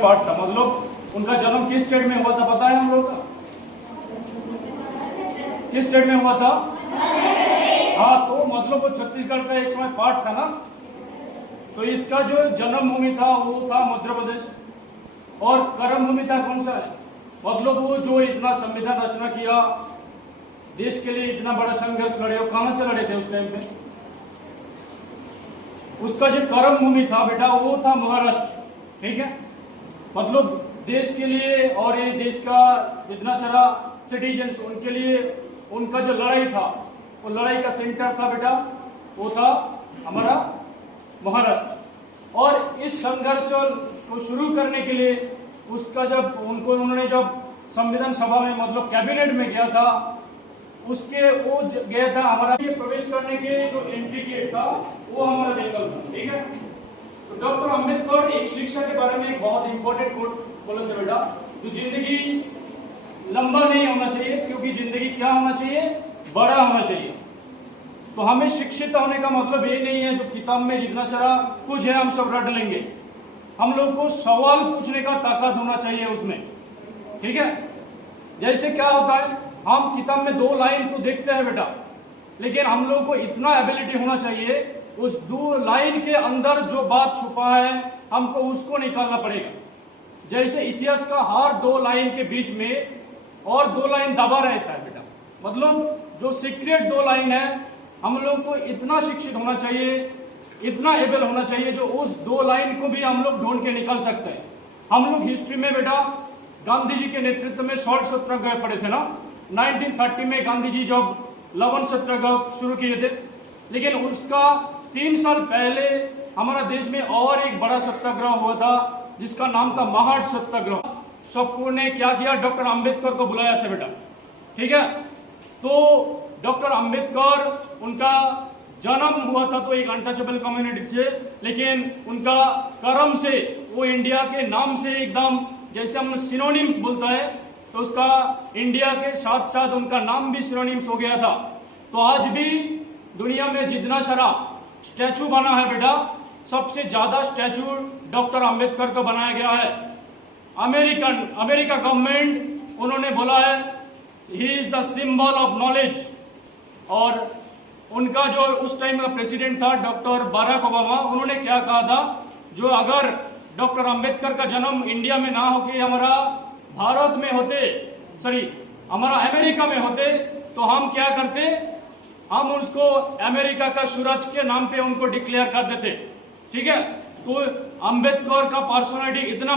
Part था। मतलब उनका जन्म किस स्टेट में हुआ था पता है हम लोग का? किस स्टेट में हुआ था? हाँ, तो मतलब वो छत्तीसगढ़ का एक समय पार्ट था ना। तो इसका जो जन्मभूमि था वो था मध्य प्रदेश, और कर्म भूमि था कौन सा है? मतलब वो जो इतना संविधान रचना किया, देश के लिए इतना बड़ा संघर्ष लड़े, और कहां से लड़े थे उस टाइम पे? उसका जो कर्म भूमि था बेटा वो था महाराष्ट्र। ठीक है, मतलब देश के लिए, और ये देश का जितना सारा सिटीजन्स, उनके लिए उनका जो लड़ाई था, वो लड़ाई का सेंटर था बेटा वो था हमारा महाराष्ट्र। और इस संघर्ष को शुरू करने के लिए उसका जब उन्होंने जब संविधान सभा में मतलब कैबिनेट में गया था, उसके वो गया था हमारा ये प्रवेश करने के जो एंट्री गेट था वो हमारा व्हीकल था। ठीक है, तो डॉक्टर अंबेडकर एक शिक्षा के बारे में एक बहुत इंपॉर्टेंट कोट बोले थे बेटा, जो जिंदगी लंबा नहीं होना चाहिए, क्योंकि जिंदगी क्या होना चाहिए? बड़ा होना चाहिए। तो हमें शिक्षित होने का मतलब ये नहीं है जो किताब में जितना सारा कुछ है हम सब रट लेंगे। हम लोग को सवाल पूछने का ताकत होना चाहिए उसमें। ठीक है, जैसे क्या होता है, हम किताब में 2 लाइन तो देखते हैं बेटा, लेकिन हम लोग को इतना एबिलिटी होना चाहिए उस 2 लाइन के अंदर जो बात छुपा है हमको उसको निकालना पड़ेगा। जैसे इतिहास का हर 2 लाइन के बीच में और 2 लाइन दबा रहता है बेटा, मतलब जो सीक्रेट 2 लाइन है, हम लोग को इतना शिक्षित होना चाहिए, इतना एबल होना चाहिए जो उस 2 लाइन को भी हम लोग ढूंढ के निकाल सकते हैं। हम लोग हिस्ट्री में बेटा गांधी जी के नेतृत्व में सॉल्ट सत्याग्रह पढ़े थे ना। 1930 में गांधी जी जब लवण सत्याग्रह शुरू किए थे, लेकिन उसका 3 साल पहले हमारा देश में और एक बड़ा सत्याग्रह हुआ था जिसका नाम था महाड सत्याग्रह। सबको ने क्या किया? डॉक्टर अंबेडकर को बुलाया था बेटा। ठीक है, तो डॉक्टर अंबेडकर उनका जन्म हुआ था तो एक अनटचेबल कम्युनिटी से, लेकिन उनका कर्म से वो इंडिया के नाम से एकदम, जैसे हम सिनोनिम्स बोलता है, तो उसका इंडिया के साथ साथ उनका नाम भी सिनोनिम्स हो गया था। तो आज भी दुनिया में जितना सारा स्टैचू बना है बेटा, सबसे ज्यादा स्टैचू डॉक्टर अंबेडकर का बनाया गया है। अमेरिका गवर्नमेंट उन्होंने बोला है he is the symbol of knowledge. और उनका जो उस टाइम का प्रेसिडेंट था डॉक्टर बाराक ओबामा, उन्होंने क्या कहा था, जो अगर डॉक्टर अंबेडकर का जन्म इंडिया में ना होके हमारा भारत में होते, हमारा अमेरिका में होते, तो हम क्या करते? हम उसको अमेरिका का सूरज के नाम पे उनको डिक्लेयर कर देते। ठीक है, तो अंबेडकर का पर्सनालिटी इतना